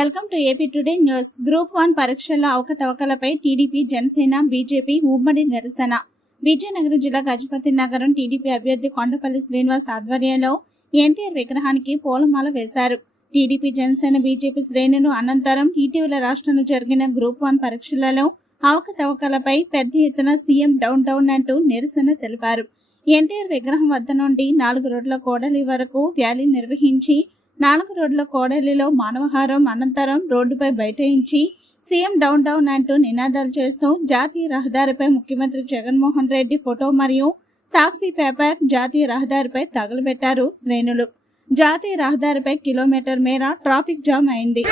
Welcome to AP today news group one పరీక్షల అవకతవకలపై TDP Janasena BJP ఉమ్మడి నిరసన. విజయనగరం జిల్లా గజపతి నగరం టీడీపీ అభ్యర్థి కొండపల్లి శ్రీనివాస్ ఆధ్వర్యంలో ఎన్టీఆర్ విగ్రహానికి పూలమాల వేశారు. టీడీపీ జనసేన బీజేపీ శ్రేణులు అనంతరం ఇటీవల రాష్ట్రంలో జరిగిన గ్రూప్ వన్ పరీక్షలలో అవకతవకలపై పెద్ద ఎత్తున సీఎం డౌన్ డౌన్ అంటూ నిరసన తెలిపారు. ఎన్టీఆర్ విగ్రహం వద్ద నుండి నాలుగు రోడ్ల కోడలి వరకు ర్యాలీ నిర్వహించి నాలుగు రోడ్ల కోడలిలో మానవహారం అనంతరం రోడ్డుపై బైఠాయించి సీఎం డౌన్ డౌన్ అంటూ నినాదాలు చేస్తూ జాతీయ రహదారిపై ముఖ్యమంత్రి జగన్మోహన్ రెడ్డి ఫోటో మరియు సాక్షి పేపర్ జాతీయ రహదారిపై తగలబెట్టారు శ్రేణులు. జాతీయ రహదారిపై కిలోమీటర్ మేర ట్రాఫిక్ జామ్ అయింది.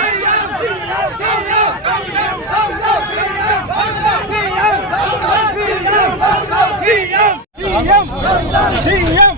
CM!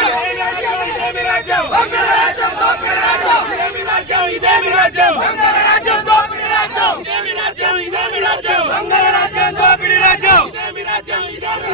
రాజ్యం రాజ్యం దోపిడి రాజ్యం. ఇదేమి రాజ్యం ఇదేమి రాజ్యం? రాజ్యం దోపిడి రాజ్యం. ఇదేమి రాజ్యం ఇదేమి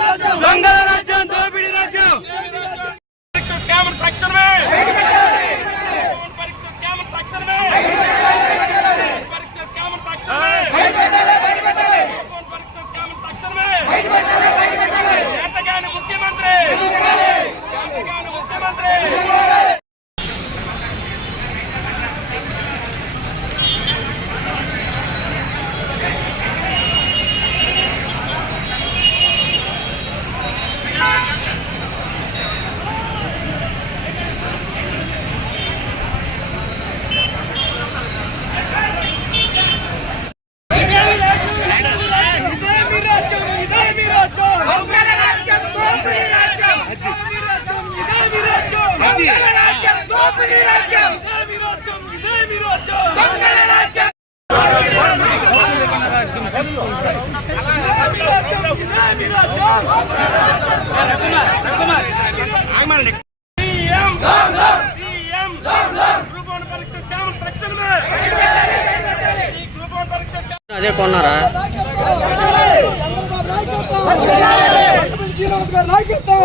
చేయమండి అదే కొన్నారా? నాయకత్వం.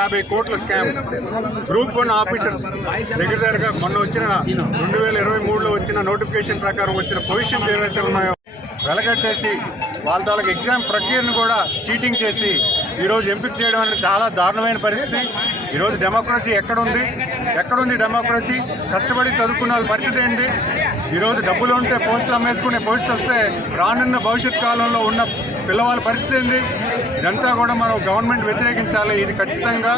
యాభై కోట్ల స్కామ్. గ్రూప్ వన్ ఆఫీసర్స్ దగ్గరగా మొన్న వచ్చిన రెండు వేల ఇరవై మూడులో వచ్చిన నోటిఫికేషన్ ప్రకారం వచ్చిన పొజిషన్స్ ఏవైతే ఉన్నాయో వెలగట్టేసి వాళ్ళ తాలకు ఎగ్జామ్ ప్రక్రియను కూడా చీటింగ్ చేసి ఈరోజు ఎంపిక చేయడం అనేది చాలా దారుణమైన పరిస్థితి. ఈరోజు డెమోక్రసీ ఎక్కడుంది? ఎక్కడుంది డెమోక్రసీ? కష్టపడి చదువుకున్న వాళ్ళ పరిస్థితి ఏంటి? ఈరోజు డబ్బులు ఉంటే పోస్టులు అమ్మేసుకునే పోస్టులు వస్తే రానున్న భవిష్యత్ కాలంలో ఉన్న పిల్లవాళ్ళ పరిస్థితి ఏంటి ఇదంతా కూడా మనం గవర్నమెంట్ వ్యతిరేకించాలి. ఇది ఖచ్చితంగా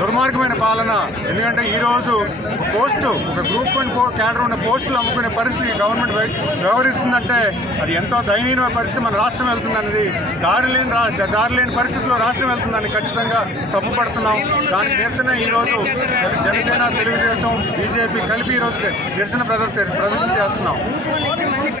దుర్మార్గమైన పాలన. ఎందుకంటే ఈరోజు పోస్టు ఒక గ్రూప్ వన్ పో క్యాడర్ ఉన్న పోస్టులు అమ్ముకునే పరిస్థితి గవర్నమెంట్ వ్యవహరిస్తుందంటే అది ఎంతో దయనీయమైన పరిస్థితి మన రాష్ట్రం వెళ్తుందన్నది. దారి లేని రా దారి లేని పరిస్థితిలో రాష్ట్రం వెళ్తుందని ఖచ్చితంగా తప్పుపడుతున్నాం. దానికి నిరసన ఈరోజు జనసేన తెలుగుదేశం బీజేపీ కలిపి ఈరోజు నిరసన ప్రదర్శన ప్రదర్శన చేస్తున్నాం.